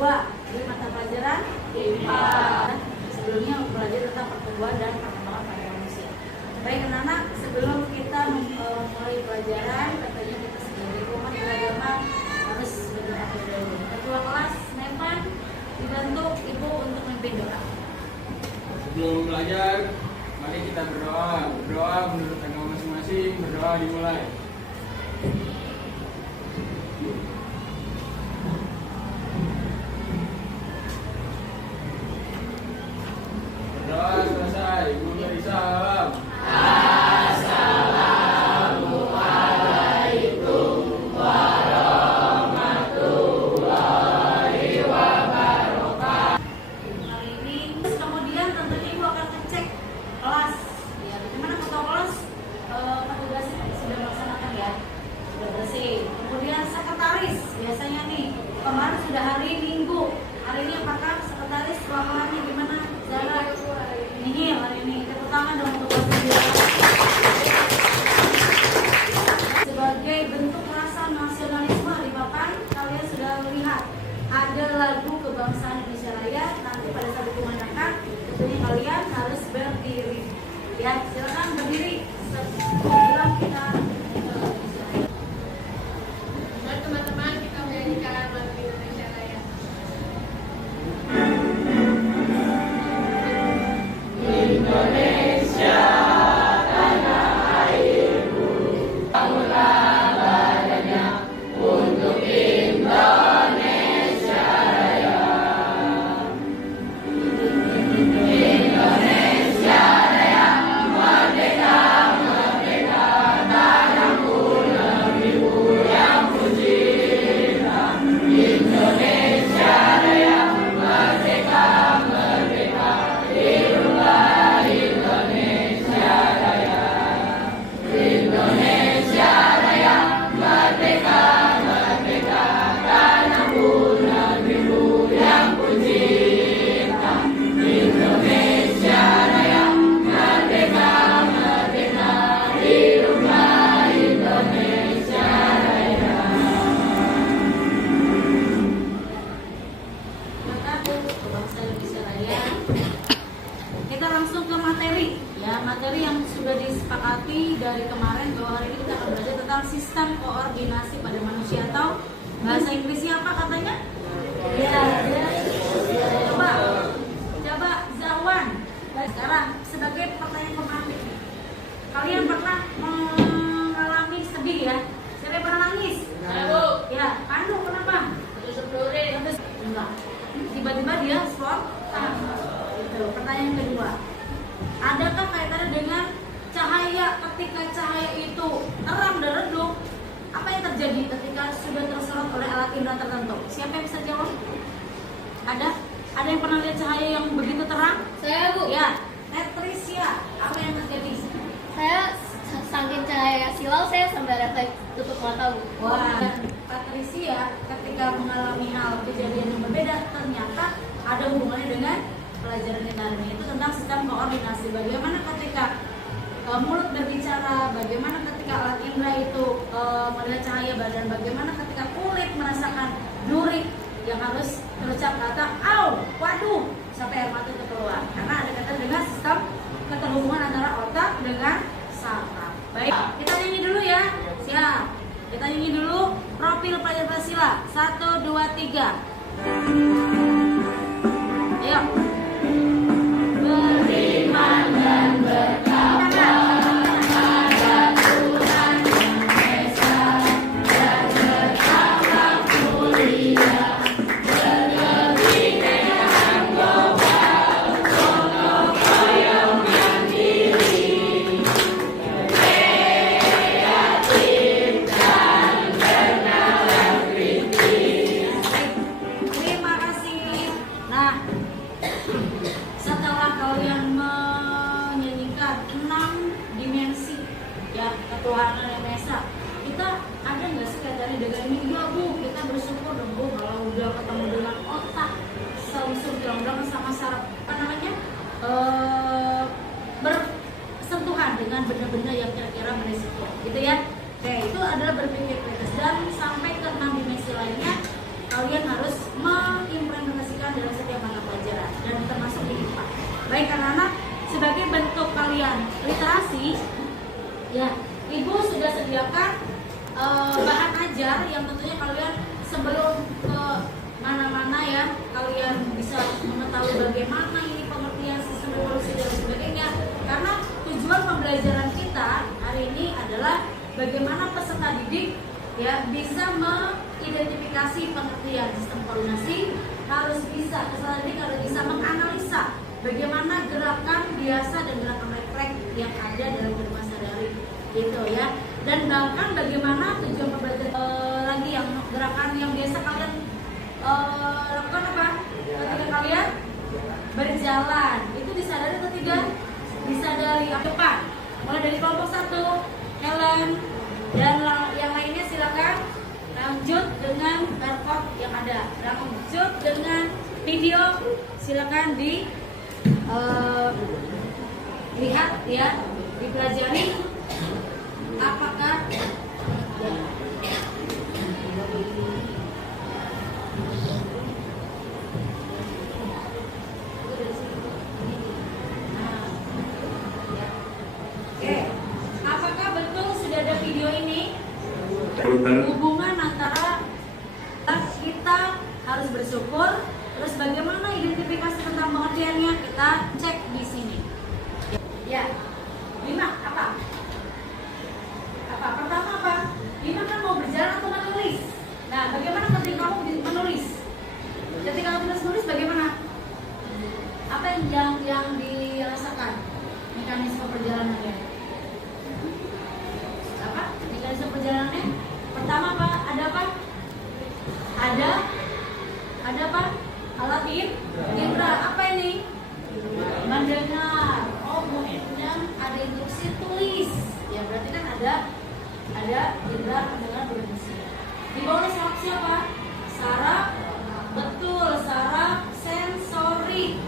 2 di mata pelajaran IPA. Sebelumnya belajar tentang pertumbuhan dan perkembangan pada manusia. Baik anak-anak, sebelum kita memulai pelajaran, katanya kita sebagai umat beragama harus berdoa dulu. Ketua kelas Nevan dibantu ibu untuk memimpin doa. Sebelum belajar, mari kita berdoa. Berdoa menurut agama masing-masing. Berdoa dimulai. Berdoa selesai. Ibu beri salam. Assalamualaikum warahmatullahi wabarakatuh. Hari ini, kemudian tentunya ibu akan ngecek kelas. Ya, bagaimana ketua kelas? Petugasnya sudah melaksanakan ya, sudah bersih. Kemudian sekretaris, biasanya nih kemarin sudah hari Minggu. Hari ini apakah sekretaris pelaksanaannya gimana? Zara, nihil hari ini. Tepuk tangan dong untuk kelas. Sebagai bentuk rasa nasionalisme di papan, kalian sudah melihat ada lagu kebangsaan Indonesia Raya. Nanti pada saat dikumandangkan, tentunya kalian harus berdiri. Ya, silakan berdiri sebelum kita. Dan teman-teman, kita menyanyikan lagu Indonesia Raya. Indonesia, tanah airku, bangunlah badannya untuk Indonesia Raya. Indonesia Raya, merdeka, merdeka, tanahku negeriku yang ku cinta. Indonesia Raya, merdeka, merdeka, hiduplah Indonesia Raya. Indonesia Raya, merdeka, merdeka, tanahku negeriku yang ku cinta. Indonesia Raya, merdeka, merdeka, hiduplah Indonesia Raya. Maka kebangsaan Indonesia Raya. Kita langsung ke materi. Ya, materi yang sudah disepakati dari kemarin bahwa hari ini kita akan belajar tentang sistem koordinasi pada manusia atau bahasa Inggrisnya apa katanya? Ya. Coba Zawan. Dan sekarang sebagai pertanyaan pematik. Kalian pernah mengalami sedih ya? Siapa yang pernah nangis? Saya, Bu. Ya, Pandu kenapa? Terus pelurin. Enggak. Tiba-tiba dia spontan. Itu. Pertanyaan kedua. Adakah kaitannya dengan cahaya ketika cahaya itu terang dan redup? Apa yang terjadi ketika sudah terserot oleh alat indera tertentu? Siapa yang bisa jawab? Ada? Ada yang pernah lihat cahaya yang begitu terang? Saya, Bu. Ya. Patricia, apa yang terjadi? Saya saking cahaya silau, saya sampai refleks tutup mata, Bu. Wah, Patricia ketika mengalami hal kejadian yang berbeda ternyata ada hubungannya dengan pelajaran kita hari ini, itu tentang sistem koordinasi. Bagaimana ketika mulut berbicara, bagaimana ketika alat indera itu melihat cahaya, dan bagaimana ketika kulit merasakan duri yang harus terucap kata au, waduh, sampai air mata itu keluar. Karena ada kaitan dengan sistem keterhubungan antara otak dengan saraf. Baik, kita nyanyi dulu ya. Siap. Kita nyanyi dulu profil pelajar Pancasila. 1, 2, 3. Ayo. Beriman dan bertakwa pada Tuhan Yang Esa dan berakhlak mulia, berbakti dengan global, contoh payung mandiri, kreatif dan bernalar kritis. Terima kasih. Nah, ya bisa mengidentifikasi pengertian sistem koordinasi, harus bisa harus bisa menganalisa bagaimana gerakan biasa dan gerakan refleks yang ada dalam kehidupan sehari-hari gitu ya. Dan bahkan bagaimana tujuan pembelajaran lagi yang gerakan yang biasa kalian lakukan apa? Ketika kalian berjalan itu disadari atau tidak? Disadari. Depan mulai dari kelompok 1 Helen dan yang lainnya silakan lanjut dengan barcode yang ada, lanjut dengan video silakan lihat ya, dipelajari apakah ya. Hubungan antara kita harus bersyukur, terus bagaimana identifikasi tentang pengertiannya kita cek di sini. Ya, 5 apa? Pertama apa? 5 kan mau berjalan atau menulis. Nah, bagaimana ketika kamu menulis? Ketika kamu menulis bagaimana? Apa yang dirasakan? Mekanisme perjalanannya? Apa? Mekanisme perjalanannya? Pertama apa? Ada apa? Ada apa? Alat indra. Apa ini? Mendengar. Oh, kemudian ada instruksi tulis. Ya berarti kan ada indra mendengar berfungsi. Di bawah saraf siapa? Saraf. Betul, saraf sensori.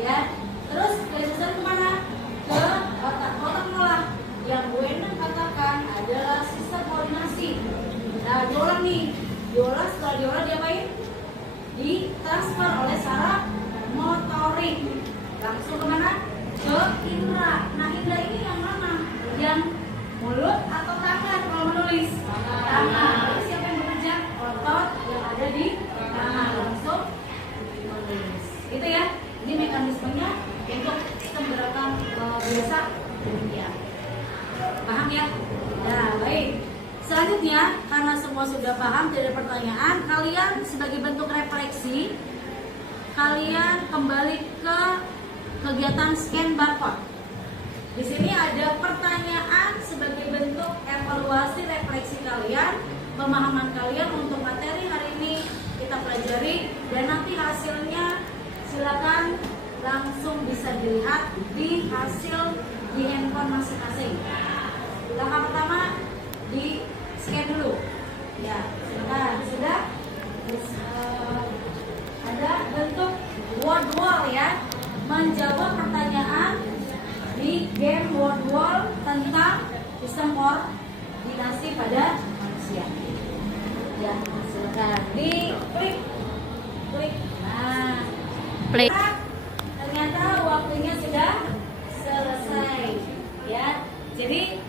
Ya. Terus dari sensori kemana? Ke otak. Otak malah yang Bu Endang katakan adalah sistem koordinasi. Nah, diolah nih. Setelah diolah diapain? Ditransfer oleh saraf motorik. Langsung kemana? Ke indra. Nah, indra ini yang mana? Yang mulut atau tangan kalau menulis? Tangan. Lalu siapa yang bekerja? Otot yang ada di tangan. Langsung menulis. Gitu ya. Ini mekanismenya untuk sistem gerakan biasa demikian. Paham ya? Nah, baik. Selanjutnya, karena semua sudah paham, tidak ada pertanyaan, kalian sebagai bentuk refleksi, kalian kembali ke kegiatan scan barcode. Di sini ada pertanyaan sebagai bentuk evaluasi refleksi kalian, pemahaman kalian untuk materi hari ini kita pelajari, dan nanti hasilnya silakan langsung bisa dilihat di hasil di handphone masing-masing. Langkah pertama di scan dulu. Ya, silakan. Sudah? Ada bentuk word wall ya, menjawab pertanyaan di game word wall tentang sistem koordinasi pada manusia. Ya, silakan diklik. Nah, Play. ternyata waktunya sudah selesai. Ya, jadi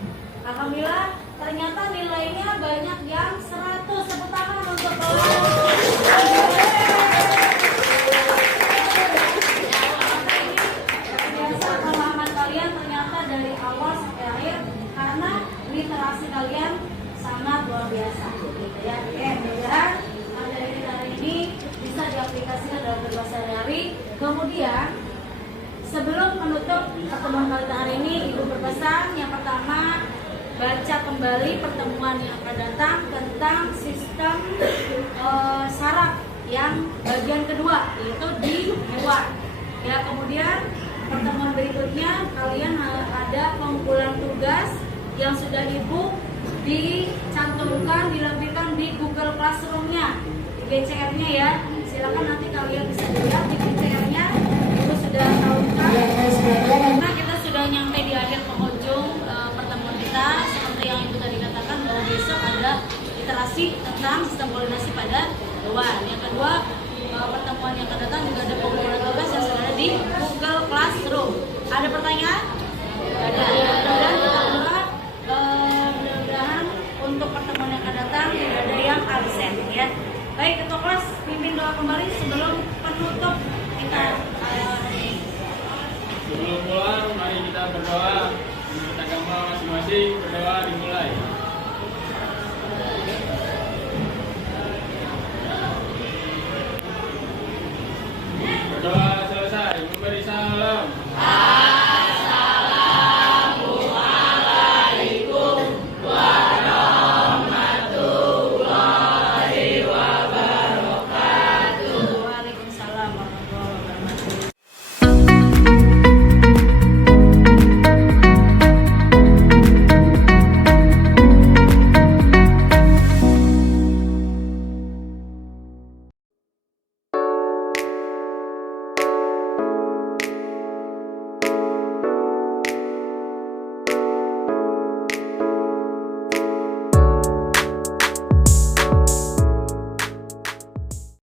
alhamdulillah ternyata nilainya banyak yang 100. Tepuk tangan untuk biasa pemahaman kalian ternyata dari awal sampai akhir karena literasi kalian sangat luar biasa gitu ya. Mudah-mudahan materi kita hari ini bisa diaplikasikan dalam kehidupan sehari-hari. Kemudian sebelum menutup pertemuan kita hari ini, Ibu berpesan yang pertama, baca kembali pertemuan yang akan datang tentang sistem saraf yang bagian kedua, yaitu di hewan. Ya, kemudian pertemuan berikutnya kalian ada pengumpulan tugas yang sudah Ibu dicantumkan, dilampirkan di Google Classroom-nya, di GCR-nya ya. Silakan nanti kalian bisa lihat di GCR-nya. Ibu sudah tahukan. Nah, kita sudah nyampe di akhir penghujung pertemuan kita. Seperti yang Ibu tadi katakan bahwa besok ada literasi tentang sistem koordinasi pada hewan. Yang kedua, pertemuan yang akan datang juga ada pengumpulan tugas yang sudah ada di Google Classroom. Ada pertanyaan? Ada. Mudah-mudahan untuk pertemuan yang akan datang tidak ada yang absen ya. Baik, ketua kelas pimpin doa kembali sebelum penutup kita. Sebelum pulang, mari kita berdoa. Menurut agama masing-masing, berdoa dimulai.